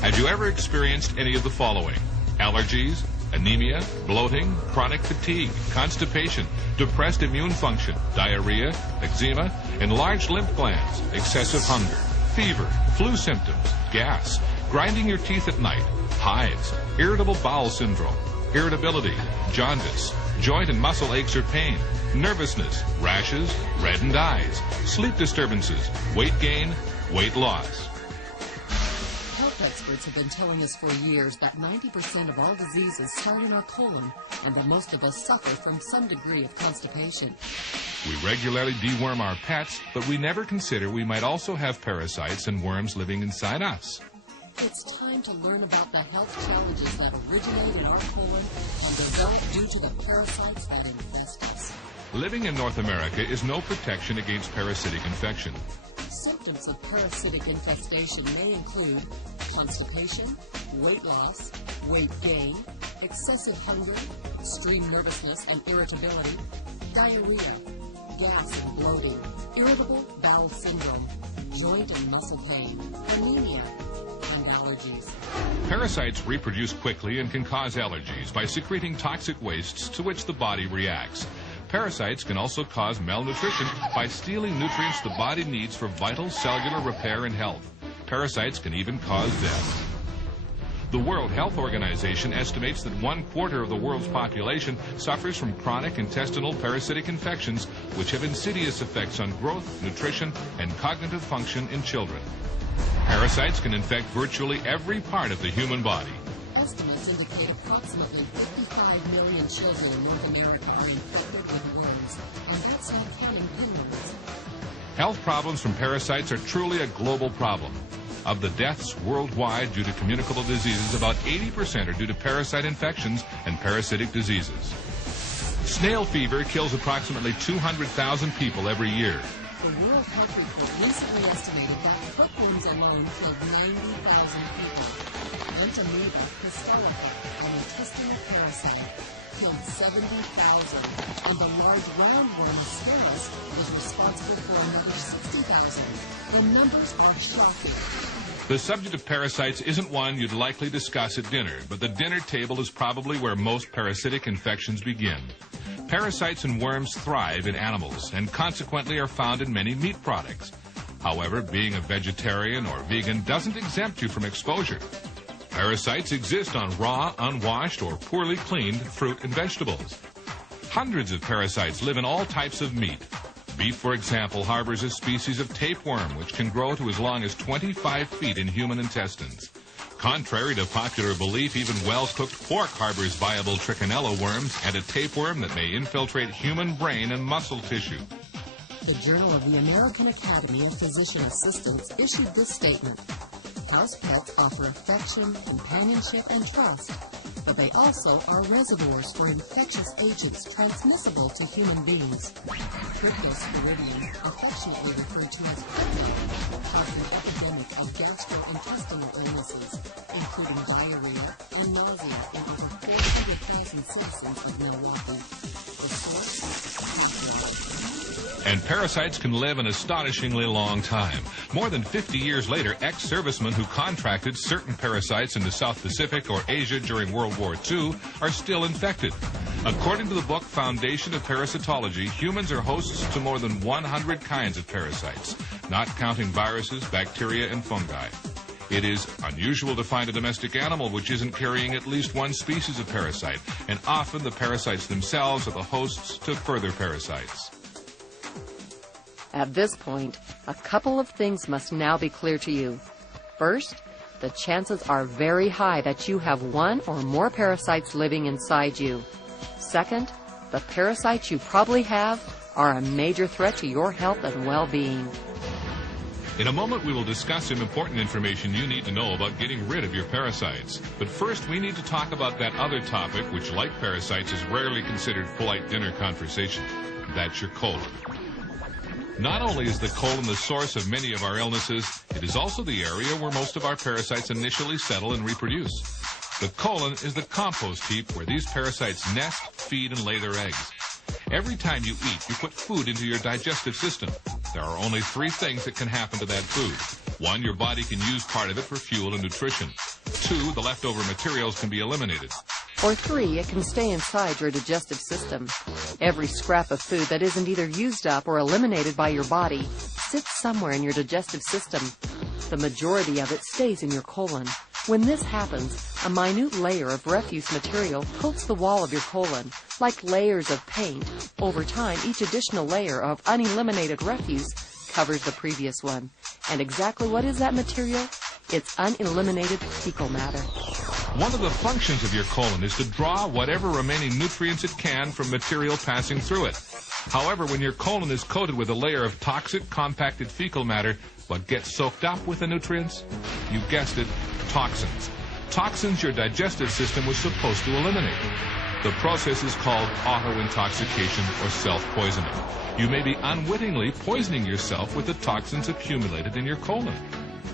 Have you ever experienced any of the following? Allergies, anemia, bloating, chronic fatigue, constipation, depressed immune function, diarrhea, eczema, enlarged lymph glands, excessive hunger, fever, flu symptoms, gas, grinding your teeth at night, hives, irritable bowel syndrome, irritability, jaundice, joint and muscle aches or pain, nervousness, rashes, reddened eyes, sleep disturbances, weight gain, weight loss. Health experts have been telling us for years that 90% of all diseases start in our colon and that most of us suffer from some degree of constipation. We regularly deworm our pets, but we never consider we might also have parasites and worms living inside us. It's time to learn about the health challenges that originate in our colon and develop due to the parasites that infest us. Living in North America is no protection against parasitic infection. Symptoms of parasitic infestation may include constipation, weight loss, weight gain, excessive hunger, extreme nervousness and irritability, diarrhea, gas and bloating, irritable bowel syndrome, joint and muscle pain, anemia, and allergies. Parasites reproduce quickly and can cause allergies by secreting toxic wastes to which the body reacts. Parasites can also cause malnutrition by stealing nutrients the body needs for vital cellular repair and health. Parasites can even cause death. The World Health Organization estimates that 1/4 of the world's population suffers from chronic intestinal parasitic infections, which have insidious effects on growth, nutrition, and cognitive function in children. Parasites can infect virtually every part of the human body. Estimates indicate approximately 55 million children in North America are infected with worms, and that's not counting penguins. Health problems from parasites are truly a global problem. Of the deaths worldwide due to communicable diseases, about 80% are due to parasite infections and parasitic diseases. Snail fever kills approximately 200,000 people every year. The World Health Report recently estimated that hookworms alone killed 90,000 people. Entamoeba histolytica, an intestinal parasite, killed 70,000, and the large roundworm Ascaris was responsible for another 60,000. The numbers are shocking. The subject of parasites isn't one you'd likely discuss at dinner, but the dinner table is probably where most parasitic infections begin. Parasites and worms thrive in animals and consequently are found in many meat products. However, being a vegetarian or vegan doesn't exempt you from exposure. Parasites exist on raw, unwashed, or poorly cleaned fruit and vegetables. Hundreds of parasites live in all types of meat. Beef, for example, harbors a species of tapeworm, which can grow to as long as 25 feet in human intestines. Contrary to popular belief, even well-cooked pork harbors viable trichinella worms and a tapeworm that may infiltrate human brain and muscle tissue. The Journal of the American Academy of Physician Assistants issued this statement. House pets offer affection, companionship, and trust, but they also are reservoirs for infectious agents transmissible to human beings. Cryptosporidium, affectionately referred to as crypto, caused an epidemic of gastrointestinal illnesses, including diarrhea and nausea in over 400,000 citizens of Milwaukee. The source? And parasites can live an astonishingly long time. More than 50 years later, ex-servicemen who contracted certain parasites in the South Pacific or Asia during World War II are still infected. According to the book Foundation of Parasitology, humans are hosts to more than 100 kinds of parasites, not counting viruses, bacteria, and fungi. It is unusual to find a domestic animal which isn't carrying at least one species of parasite, and often the parasites themselves are the hosts to further parasites. At this point, a couple of things must now be clear to you. First, the chances are very high that you have one or more parasites living inside you. Second, the parasites you probably have are a major threat to your health and well-being. In a moment, we will discuss some important information you need to know about getting rid of your parasites. But first, we need to talk about that other topic, which, like parasites, is rarely considered polite dinner conversation. That's your colon. Not only is the colon the source of many of our illnesses, it is also the area where most of our parasites initially settle and reproduce. The colon is the compost heap where these parasites nest, feed, and lay their eggs. Every time you eat, you put food into your digestive system. There are only 3 things that can happen to that food. 1, your body can use part of it for fuel and nutrition. 2, the leftover materials can be eliminated. Or 3, it can stay inside your digestive system. Every scrap of food that isn't either used up or eliminated by your body sits somewhere in your digestive system. The majority of it stays in your colon. When this happens, a minute layer of refuse material coats the wall of your colon, like layers of paint. Over time, each additional layer of uneliminated refuse covers the previous one. And exactly what is that material? It's uneliminated fecal matter. One of the functions of your colon is to draw whatever remaining nutrients it can from material passing through it. However, when your colon is coated with a layer of toxic, compacted fecal matter, what gets soaked up with the nutrients? You guessed it, toxins. Toxins your digestive system was supposed to eliminate. The process is called auto-intoxication or self-poisoning. You may be unwittingly poisoning yourself with the toxins accumulated in your colon.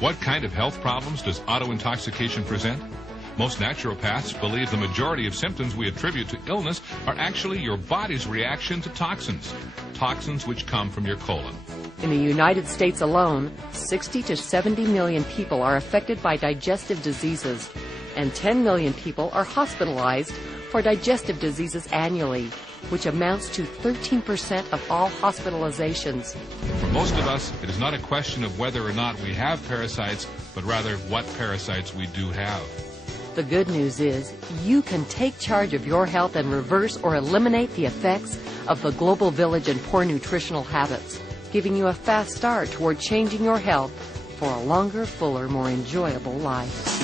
What kind of health problems does auto-intoxication present? Most naturopaths believe the majority of symptoms we attribute to illness are actually your body's reaction to toxins, toxins which come from your colon. In the United States alone, 60 to 70 million people are affected by digestive diseases, and 10 million people are hospitalized for digestive diseases annually, which amounts to 13% of all hospitalizations. For most of us, it is not a question of whether or not we have parasites, but rather what parasites we do have. The good news is you can take charge of your health and reverse or eliminate the effects of the global village and poor nutritional habits, giving you a fast start toward changing your health for a longer, fuller, more enjoyable life.